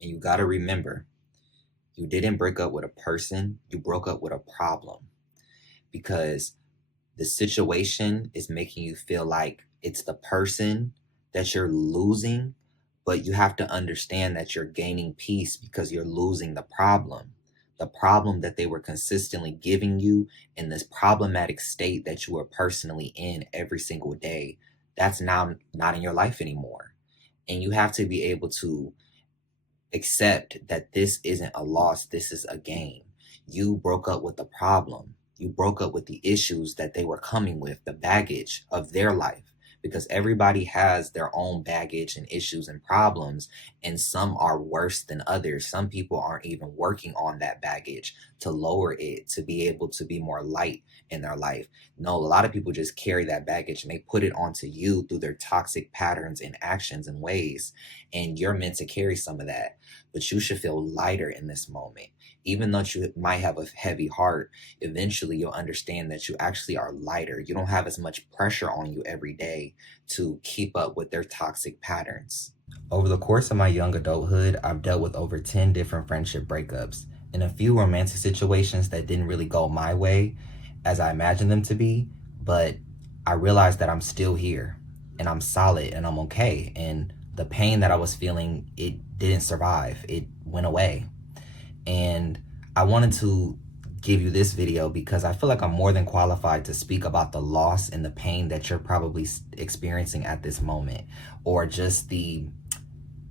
And you got to remember, you didn't break up with a person, you broke up with a problem because the situation is making you feel like it's the person that you're losing, but you have to understand that you're gaining peace because you're losing the problem. The problem that they were consistently giving you in this problematic state that you are personally in every single day, that's now not in your life anymore. And you have to be able to accept that this isn't a loss, this is a gain. You broke up with the problem. You broke up with the issues that they were coming with, the baggage of their life. Because everybody has their own baggage and issues and problems, and some are worse than others. Some people aren't even working on that baggage to lower it, to be able to be more light in their life. No, a lot of people just carry that baggage and they put it onto you through their toxic patterns and actions and ways. And you're meant to carry some of that, but you should feel lighter in this moment. Even though you might have a heavy heart, eventually you'll understand that you actually are lighter. You don't have as much pressure on you every day to keep up with their toxic patterns. Over the course of my young adulthood, I've dealt with over 10 different friendship breakups and a few romantic situations that didn't really go my way as I imagined them to be, but I realized that I'm still here and I'm solid and I'm okay. And the pain that I was feeling, it didn't survive. It went away. And I wanted to give you this video because I feel like I'm more than qualified to speak about the loss and the pain that you're probably experiencing at this moment, or just the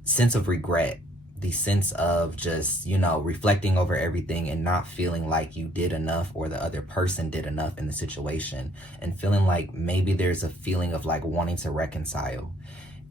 sense of regret, the sense of just, reflecting over everything and not feeling like you did enough or the other person did enough in the situation, and feeling like maybe there's a feeling of like wanting to reconcile.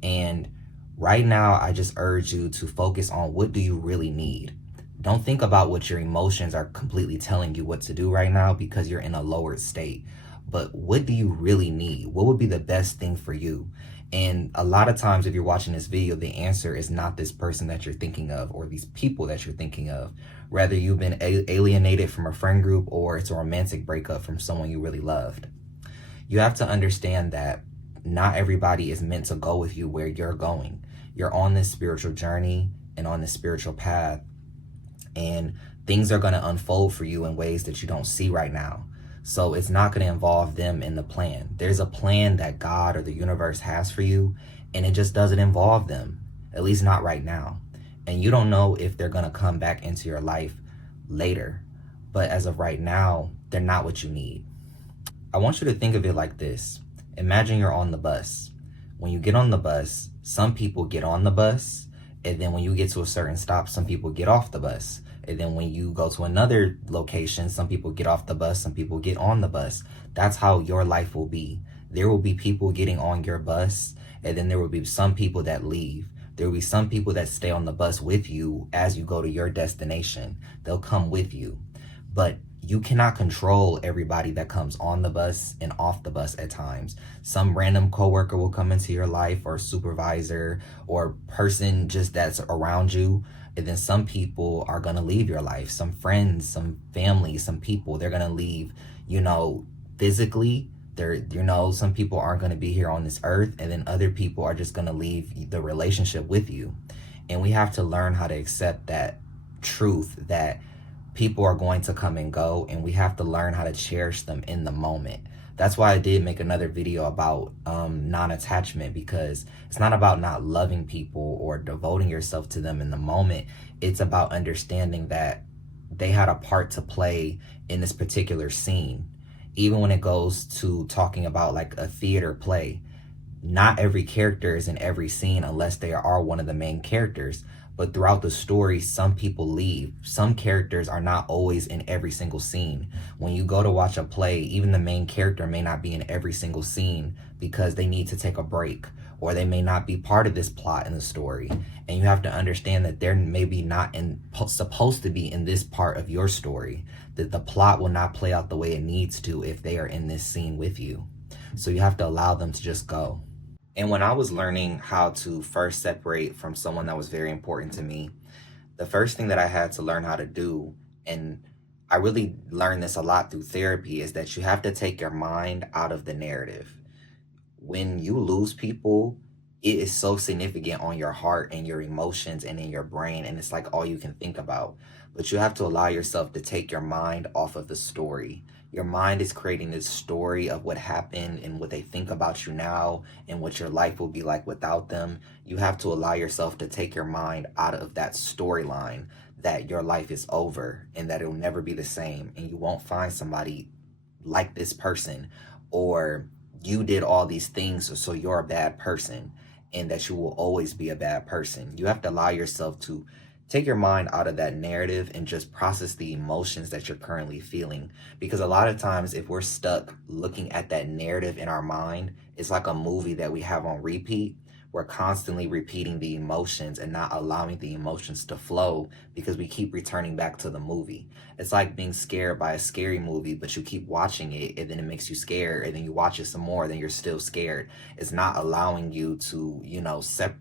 And right now, I just urge you to focus on, what do you really need? Don't think about what your emotions are completely telling you what to do right now because you're in a lowered state. But what do you really need? What would be the best thing for you? And a lot of times, if you're watching this video, the answer is not this person that you're thinking of or these people that you're thinking of. Rather, you've been alienated from a friend group, or it's a romantic breakup from someone you really loved. You have to understand that not everybody is meant to go with you where you're going. You're on this spiritual journey and on this spiritual path, and things are going to unfold for you in ways that you don't see right now. So it's not going to involve them in the plan. There's a plan that God or the universe has for you, and it just doesn't involve them, at least not right now. And you don't know if they're going to come back into your life later. But as of right now, they're not what you need. I want you to think of it like this. Imagine you're on the bus. When you get on the bus, some people get on the bus, and then when you get to a certain stop, some people get off the bus. And then when you go to another location, some people get off the bus, some people get on the bus. That's how your life will be. There will be people getting on your bus, and then there will be some people that leave. There will be some people that stay on the bus with you as you go to your destination. They'll come with you. But you cannot control everybody that comes on the bus and off the bus at times. Some random coworker will come into your life, or supervisor, or person just that's around you. And then some people are going to leave your life. Some friends, some family, some people, they're going to leave, physically. Some people aren't going to be here on this earth. And then other people are just going to leave the relationship with you. And we have to learn how to accept that truth, that people are going to come and go, and we have to learn how to cherish them in the moment. That's why I did make another video about non-attachment, because it's not about not loving people or devoting yourself to them in the moment. It's about understanding that they had a part to play in this particular scene. Even when it goes to talking about like a theater play, not every character is in every scene unless they are one of the main characters. But throughout the story, some people leave. Some characters are not always in every single scene. When you go to watch a play, even the main character may not be in every single scene because they need to take a break, or they may not be part of this plot in the story. And you have to understand that they're maybe not supposed to be in this part of your story, that the plot will not play out the way it needs to if they are in this scene with you. So you have to allow them to just go. And when I was learning how to first separate from someone that was very important to me, the first thing that I had to learn how to do, and I really learned this a lot through therapy, is that you have to take your mind out of the narrative. When you lose people, it is so significant on your heart and your emotions and in your brain, and it's like all you can think about. But you have to allow yourself to take your mind off of the story. Your mind is creating this story of what happened and what they think about you now and what your life will be like without them. You have to allow yourself to take your mind out of that storyline, that your life is over and that it'll never be the same and you won't find somebody like this person, or you did all these things so you're a bad person, and that you will always be a bad person. You have to allow yourself to take your mind out of that narrative and just process the emotions that you're currently feeling. Because a lot of times, if we're stuck looking at that narrative in our mind, it's like a movie that we have on repeat. We're constantly repeating the emotions and not allowing the emotions to flow because we keep returning back to the movie. It's like being scared by a scary movie, but you keep watching it and then it makes you scared, and then you watch it some more, then you're still scared. It's not allowing you to, you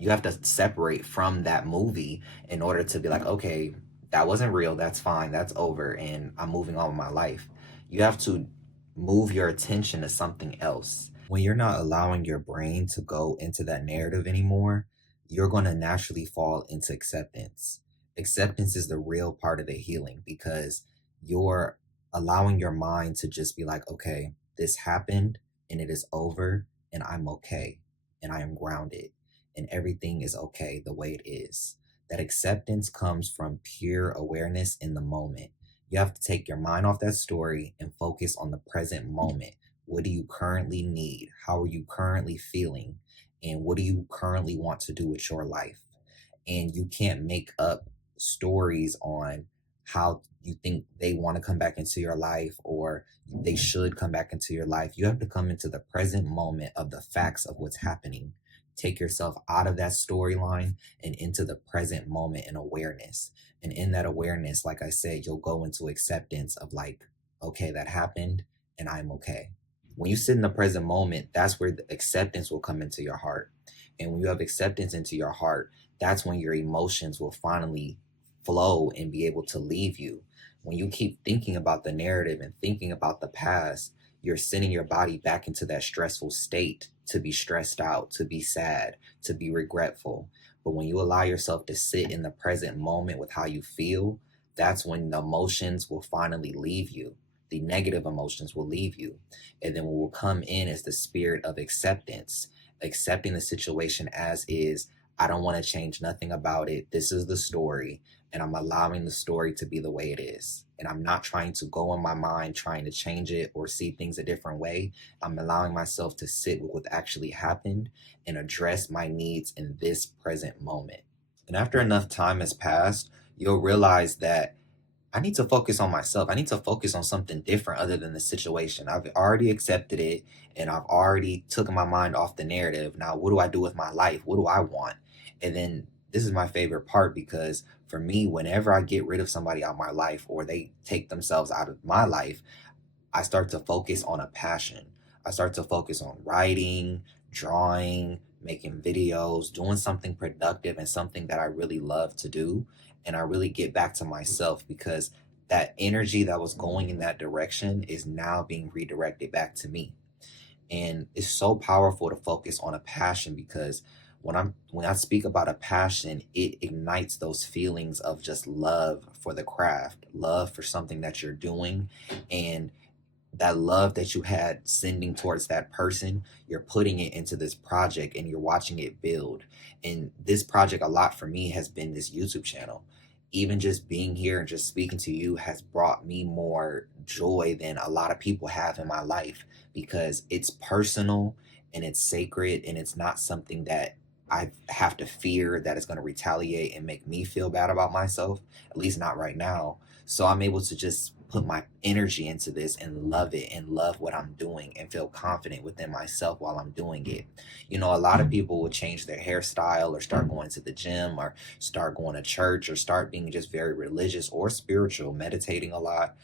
have to separate from that movie in order to be like, okay, that wasn't real, that's fine, that's over, and I'm moving on with my life. You have to move your attention to something else. When you're not allowing your brain to go into that narrative anymore, you're going to naturally fall into acceptance. Acceptance is the real part of the healing, because you're allowing your mind to just be like, okay, this happened and it is over, and I'm okay, and I am grounded, and everything is okay the way it is. That acceptance comes from pure awareness in the moment. You have to take your mind off that story and focus on the present moment. What do you currently need? How are you currently feeling? And what do you currently want to do with your life? And you can't make up stories on how you think they want to come back into your life, or they should come back into your life. You have to come into the present moment of the facts of what's happening. Take yourself out of that storyline and into the present moment and awareness. And in that awareness, like I said, you'll go into acceptance of like, okay, that happened and I'm okay. When you sit in the present moment, that's where the acceptance will come into your heart. And when you have acceptance into your heart, that's when your emotions will finally flow and be able to leave you. When you keep thinking about the narrative and thinking about the past, you're sending your body back into that stressful state, to be stressed out, to be sad, to be regretful. But when you allow yourself to sit in the present moment with how you feel, that's when the emotions will finally leave you. The negative emotions will leave you. And then what will come in is the spirit of acceptance, accepting the situation as is. I don't want to change nothing about it. This is the story, and I'm allowing the story to be the way it is. And I'm not trying to go in my mind trying to change it or see things a different way. I'm allowing myself to sit with what actually happened and address my needs in this present moment. And after enough time has passed, you'll realize that I need to focus on myself. I need to focus on something different other than the situation. I've already accepted it and I've already taken my mind off the narrative. Now, what do I do with my life? What do I want? And then this is my favorite part, because for me, whenever I get rid of somebody out of my life or they take themselves out of my life, I start to focus on a passion. I start to focus on writing, drawing, making videos, doing something productive and something that I really love to do. And I really get back to myself, because that energy that was going in that direction is now being redirected back to me. And it's so powerful to focus on a passion, because when I speak about a passion, it ignites those feelings of just love for the craft, love for something that you're doing, and that love that you had sending towards that person, you're putting it into this project and you're watching it build. And this project, a lot for me, has been this YouTube channel. Even just being here and just speaking to you has brought me more joy than a lot of people have in my life, because it's personal and it's sacred, and it's not something that I have to fear that it's going to retaliate and make me feel bad about myself, at least not right now. So I'm able to just put my energy into this and love it and love what I'm doing and feel confident within myself while I'm doing it. A lot of people will change their hairstyle or start going to the gym or start going to church or start being just very religious or spiritual, meditating a lot,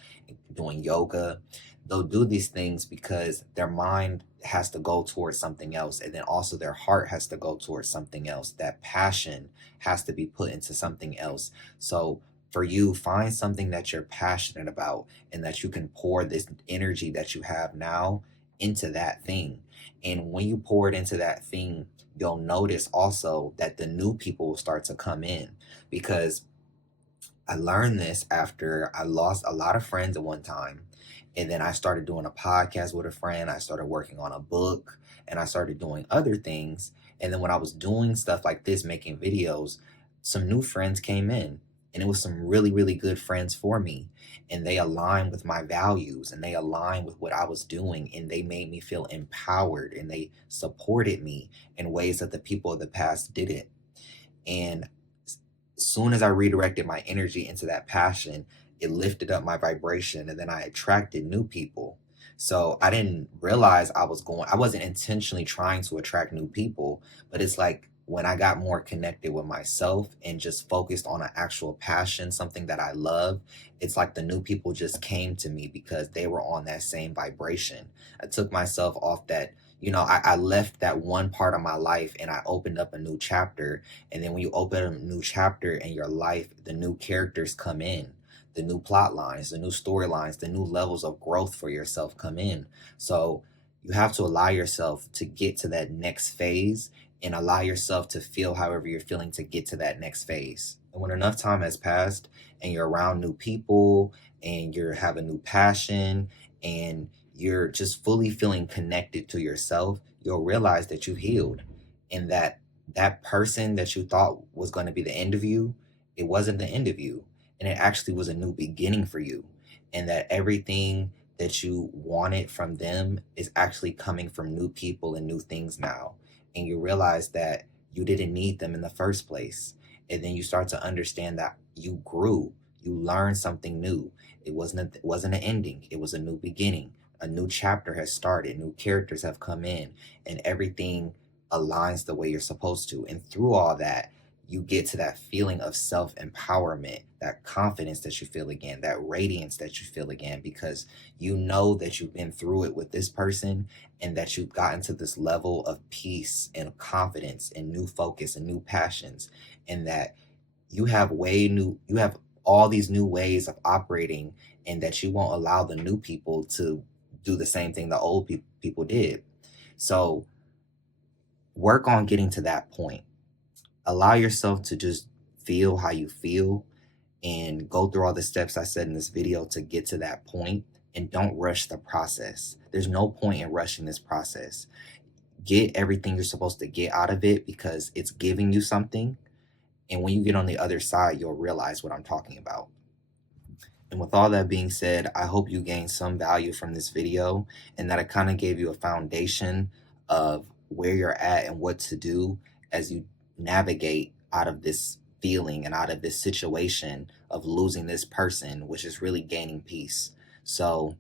doing yoga. They'll do these things because their mind has to go towards something else, and then also their heart has to go towards something else. That passion has to be put into something else. So for you, find something that you're passionate about and that you can pour this energy that you have now into that thing. And when you pour it into that thing, you'll notice also that the new people will start to come in, because I learned this after I lost a lot of friends at one time. And then I started doing a podcast with a friend. I started working on a book, and I started doing other things. And then when I was doing stuff like this, making videos, some new friends came in. And it was some really, really good friends for me. And they aligned with my values, and they aligned with what I was doing. And they made me feel empowered, and they supported me in ways that the people of the past didn't. And soon as I redirected my energy into that passion, it lifted up my vibration, and then I attracted new people. So I didn't realize I wasn't intentionally trying to attract new people, but it's like when I got more connected with myself and just focused on an actual passion, something that I love, it's like the new people just came to me because they were on that same vibration. I took myself off that, I left that one part of my life and I opened up a new chapter. And then when you open a new chapter in your life, the new characters come in, the new plot lines, the new storylines, the new levels of growth for yourself come in. So you have to allow yourself to get to that next phase, and allow yourself to feel however you're feeling to get to that next phase. And when enough time has passed and you're around new people and you have a new passion and you're just fully feeling connected to yourself, you'll realize that you've healed, and that person that you thought was going to be the end of you, it wasn't the end of you. And it actually was a new beginning for you. And that everything that you wanted from them is actually coming from new people and new things now. And you realize that you didn't need them in the first place. And then you start to understand that you grew, you learned something new. It wasn't an ending, it was a new beginning. A new chapter has started, new characters have come in, and everything aligns the way you're supposed to. And through all that, you get to that feeling of self empowerment, that confidence that you feel again, that radiance that you feel again, because you know that you've been through it with this person, and that you've gotten to this level of peace and confidence and new focus and new passions, and that you have all these new ways of operating, and that you won't allow the new people to do the same thing the old people did. So work on getting to that point. Allow yourself to just feel how you feel, and go through all the steps I said in this video to get to that point, and don't rush the process. There's no point in rushing this process. Get everything you're supposed to get out of it, because it's giving you something. And when you get on the other side, you'll realize what I'm talking about. And with all that being said, I hope you gained some value from this video, and that it kind of gave you a foundation of where you're at and what to do as you navigate out of this feeling and out of this situation of losing this person, which is really gaining peace. So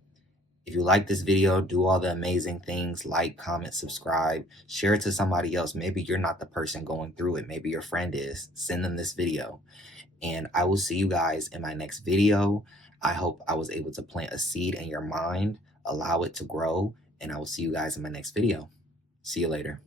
if you like this video, do all the amazing things: like, comment, subscribe, share it to somebody else. Maybe you're not the person going through it. Maybe your friend is. Send them this video. And I will see you guys in my next video. I hope I was able to plant a seed in your mind, allow it to grow, and I will see you guys in my next video. See you later.